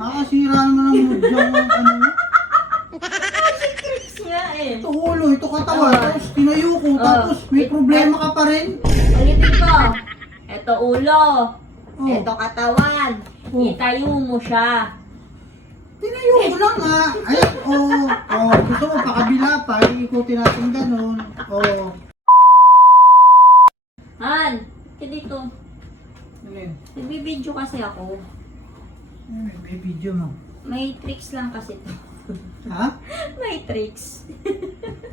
Nakakasira naman ang mood yung ano. Tricks nga eh. Ito ulo, ito katawan, Ah. tapos tinayo ko, Ah. tapos may problema ka pa rin. Ulitin ko. Ito ulo. Oh. Ito katawan. Oh. Itayo mo siya. Tinayo ko lang nga. Ay, oh, oh, gusto mo pakabila pa, iikutin natin ganun. Oh. Han, ka dito. Alin? Nagbibideo kasi ako. Ay, may video mo. May tricks lang kasi to. Ha? May tricks.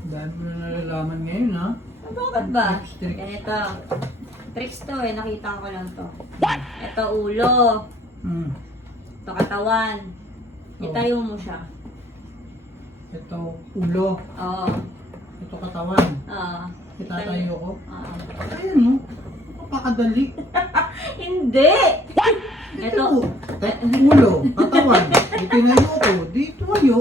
Dahil mo na nalalaman ngayon, ha? Bakit ba? Tricks, tricks. Ganito. Tricks to eh, nakita ko lang to. Ito ulo. Hmm. Ito katawan. Itayo mo siya. Ito, ulo. Oo. Ito katawan. Oo. Itatayo ko. Oo. Ayun, no? Napakadali. Hindi! Ito. Te- ulo, katawan. Itinayo ko, di tumayo.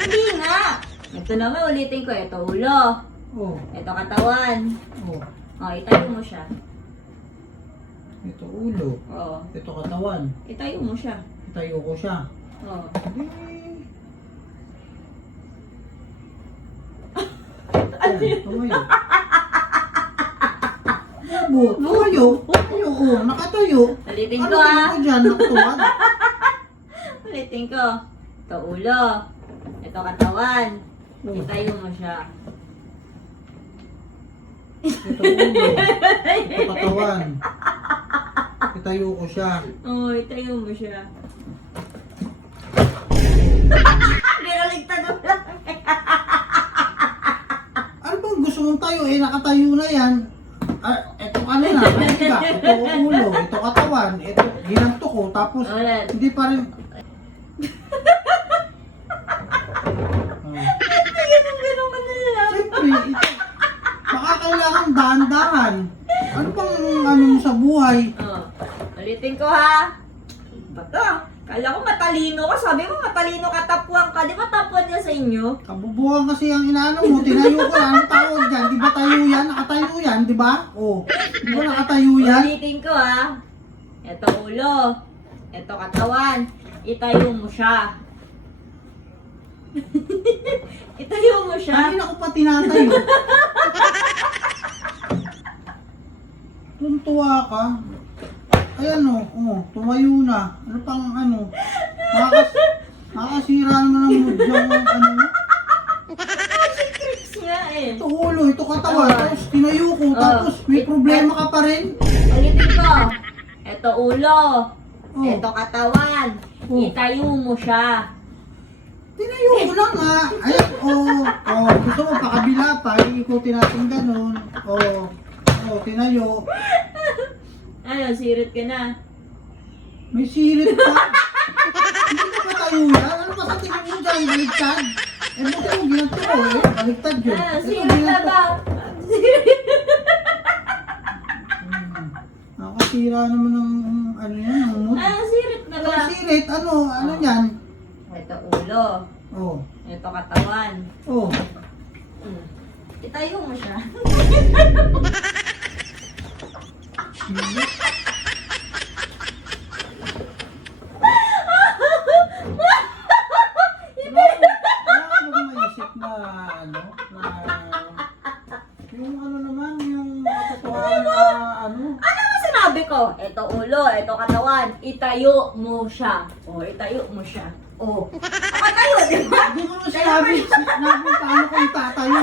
Hindi nga! Ito naman ulitin ko. Ito ulo. Oh, Ito katawan. oh. O, itayo mo siya. Ito ulo. Oo. Ito katawan. Itayo mo siya. Itayo ko siya. Oo. Di... Ayan, tumayo. Labo, tumayo. Tumayo, oh, nakatayo. Ulitin Ano ko tingin ah. ko dyan, nakatuwad? Ulitin ko. Ito ulo. Ito katawan. Itayo mo siya. ito ulo. Ito katawan. Itayo ko siya. Oo, itayo mo siya. Binaligtad mo lang. Ano bang gusto mong tayo? Eh, nakatayo na yan. Ah, ito ano na, ito, ulo, ito katawan, ito ginanto ko, tapos Ulit. hindi pa rin... Ah. Ganun-ganun ka na lang. Siyempre, ito, baka kailangan dahan-dahan. Ano pang ano mo sa buhay? Oh, ulitin ko ha. Bata, kala ko matalino ka. Sabi mo matalino ka, tapuan ka. Di ba tapuan niya sa inyo? Kabubuhan kasi ang inaano mo, tinayo ko na, anong tawag dyan? Di ba tayo yan? Nakatayo yan, di ba? Oh, di ba nakatayo yan? Ulitin ko ha. Ito ulo. Ito katawan. Itayo mo siya. Itayo mo siya. Kanina ko pa tinatayo. Tuntua ka. Ayan o, oh, tumayo na. Ano pang ano? Nakakas nakakasira naman ang mood yung ano. Tricks nga eh. Ito ulo, ito katawan, Ah. tapos tinayo ko, Ah. tapos may problema ka pa rin. Ulitin ko. Ito ulo. Oh. Ito katawan. Oh. Itayo mo siya. Tinayo ko lang nga. Ay, oh, oh, gusto mo pakabila pa, iikutin natin ganun. Oh, oh, tinayo. Ano, sirit ka na. May sirit pa. Hindi ba tayo yan? Ano ba sa tingin mo dyan? Baligtad? Eh, buti mo ginanto ko eh. Baligtad yun. Ito, sirit ginanto. ba? Hmm. Nakakasira naman ng ano yan, ang mood. Ah, sirit na ba? Ang sirit, ano, ano yan? Ito ulo. Oh, Ito katawan. oh. Hmm. Itayo mo siya. ko? Ito ulo, ito katawan. Itayo mo siya. O, itayo mo siya. O. Patayo, di ba? Hindi mo naman sinabi, sinabi paano ko itatayo.